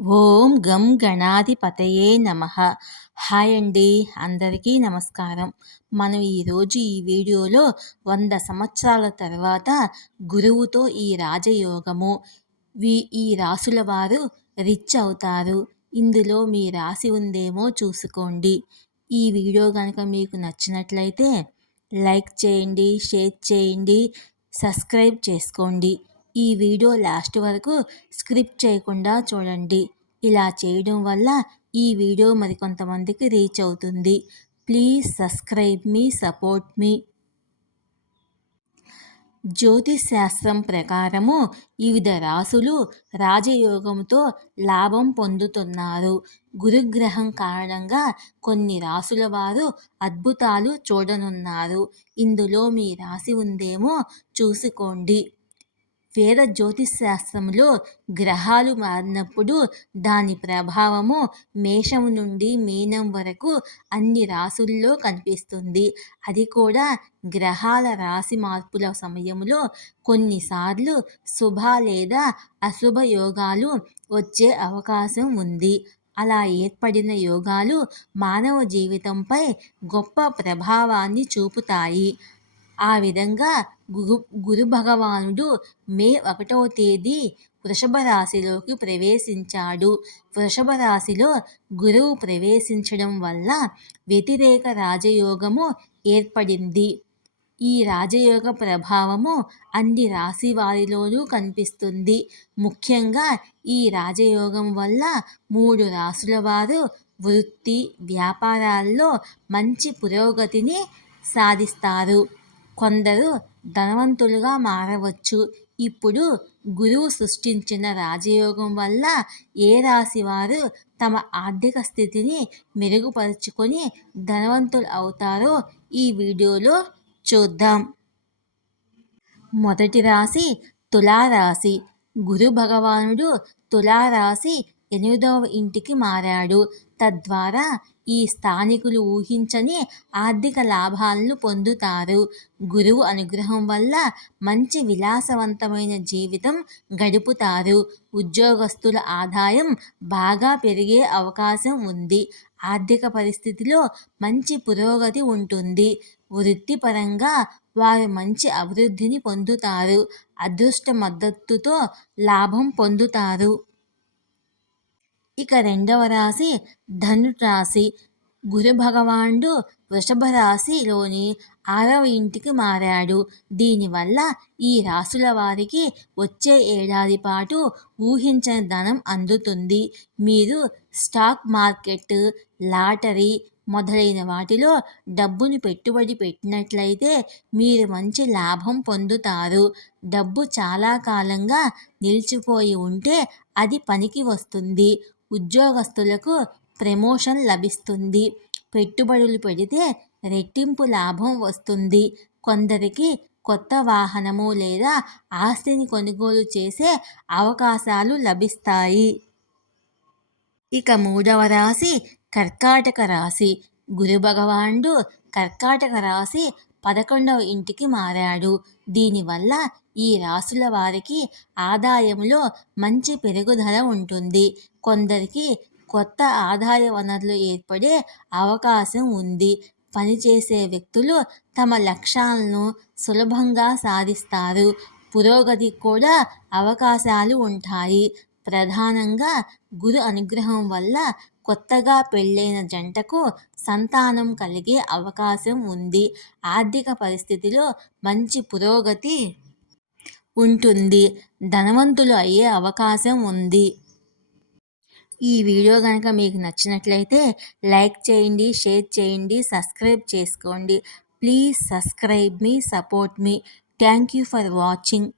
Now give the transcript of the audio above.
ఓం గం గణాధిపతయే నమః. హాయ్ అండి, అందరికీ నమస్కారం. మనం ఈరోజు ఈ వీడియోలో 100 సంవత్సరాల తర్వాత గురువుతో ఈ రాజయోగము, ఈ రాసుల వారు రిచ్ అవుతారు. ఇందులో మీ రాశి ఉందేమో చూసుకోండి. ఈ వీడియో కనుక మీకు నచ్చినట్లయితే లైక్ చేయండి, షేర్ చేయండి, సబ్స్క్రైబ్ చేసుకోండి. ఈ వీడియో లాస్ట్ వరకు స్క్రిప్ట్ చేయకుండా చూడండి. ఇలా చేయడం వల్ల ఈ వీడియో మరికొంతమందికి రీచ్ అవుతుంది. ప్లీజ్ సబ్స్క్రైబ్ మీ, సపోర్ట్ మీ. జ్యోతిష్ శాస్త్రం ప్రకారము వివిధ రాసులు రాజయోగంతో లాభం పొందుతున్నారు. గురుగ్రహం కారణంగా కొన్ని రాసుల వారు అద్భుతాలు చూడనున్నారు. ఇందులో మీ రాశి ఉందేమో చూసుకోండి. వేద జ్యోతిష్ శాస్త్రంలో గ్రహాలు మారినప్పుడు దాని ప్రభావము మేషం నుండి మీనం వరకు అన్ని రాసుల్లో కనిపిస్తుంది. అది కూడా గ్రహాల రాశి మార్పుల సమయంలో కొన్నిసార్లు శుభ లేదా అశుభ యోగాలు వచ్చే అవకాశం ఉంది. అలా ఏర్పడిన యోగాలు మానవ జీవితంపై గొప్ప ప్రభావాన్ని చూపుతాయి. ఆ విధంగా గురు భగవానుడు మే 1వ తేదీ వృషభ రాశిలోకి ప్రవేశించాడు. వృషభ రాశిలో గురువు ప్రవేశించడం వల్ల వ్యతిరేక రాజయోగము ఏర్పడింది. ఈ రాజయోగ ప్రభావము అన్ని రాశి వారిలోనూ కనిపిస్తుంది. ముఖ్యంగా ఈ రాజయోగం వల్ల 3 రాశుల వారు వృత్తి, వ్యాపారాల్లో మంచి పురోగతిని సాధిస్తారు. కొందరు ధనవంతులుగా మారవచ్చు. ఇప్పుడు గురువు సృష్టించిన రాజయోగం వల్ల ఏ రాశి వారు తమ ఆర్థిక స్థితిని మెరుగుపరుచుకొని ధనవంతులు అవుతారో ఈ వీడియోలో చూద్దాం. మొదటి రాశి తులారాశి. గురు భగవానుడు తులారాశి 8వ ఇంటికి మారాడు. తద్వారా ఈ స్థానికులు ఊహించని ఆర్థిక లాభాలను పొందుతారు. గురువు అనుగ్రహం వల్ల మంచి విలాసవంతమైన జీవితం గడుపుతారు. ఉద్యోగస్తుల ఆదాయం బాగా పెరిగే అవకాశం ఉంది. ఆర్థిక పరిస్థితిలో మంచి పురోగతి ఉంటుంది. వృత్తిపరంగా వారు మంచి అభివృద్ధిని పొందుతారు. అదృష్ట మద్దతుతో లాభం పొందుతారు. ఇక రెండవ రాశి ధనురాశి. గురు భగవానుడు వృషభ రాశిలోని 6వ ఇంటికి మారాడు. దీనివల్ల ఈ రాశుల వారికి వచ్చే ఏడాది పాటు ఊహించని ధనం అందుతుంది. మీరు స్టాక్ మార్కెట్, లాటరీ మొదలైన వాటిలో డబ్బుని పెట్టుబడి పెట్టినట్లయితే మీరు మంచి లాభం పొందుతారు. డబ్బు చాలా కాలంగా నిలిచిపోయి ఉంటే అది పనికి వస్తుంది. ఉద్యోగస్తులకు ప్రమోషన్ లభిస్తుంది. పెట్టుబడులు పెడితే రెట్టింపు లాభం వస్తుంది. కొందరికి కొత్త వాహనము లేదా ఆస్తిని కొనుగోలు చేసే అవకాశాలు లభిస్తాయి. ఇక మూడవ రాశి కర్కాటక రాశి. గురు భగవానుడు కర్కాటక రాశి 11వ ఇంటికి మారాడు. దీనివల్ల ఈ రాశుల వారికి ఆదాయంలో మంచి పెరుగుదల ఉంటుంది. కొందరికి కొత్త ఆదాయ వనరులు ఏర్పడే అవకాశం ఉంది. పనిచేసే వ్యక్తులు తమ లక్ష్యాలను సులభంగా సాధిస్తారు. పురోగతికి కూడా అవకాశాలు ఉంటాయి. ప్రధానంగా గురు అనుగ్రహం వల్ల కొత్తగా పెళ్ళైన జంటకు సంతానం కలిగే అవకాశం ఉంది. ఆర్థిక పరిస్థితిలో మంచి పురోగతి ఉంటుంది. ధనవంతులు అయ్యే అవకాశం ఉంది. ఈ వీడియో కనుక మీకు నచ్చినట్లయితే లైక్ చేయండి, షేర్ చేయండి, సబ్స్క్రైబ్ చేసుకోండి. Please subscribe me, support me. Thank you for watching.